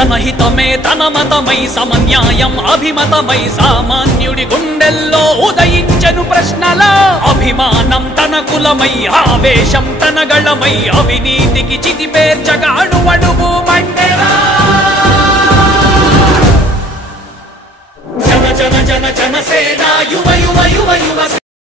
జనహితమే తన మతమై సమన్యాయం అభిమతమై సామాన్యుడి గుండెల్లో ఉదయించెను ప్రశ్నల అభిమానం తన కులమై ఆవేశం తన గళమై అవినీతికి చితిపేర్చగా అణువణువు మండెరా జన జన జన జనసేన యువ యువ యువ యువ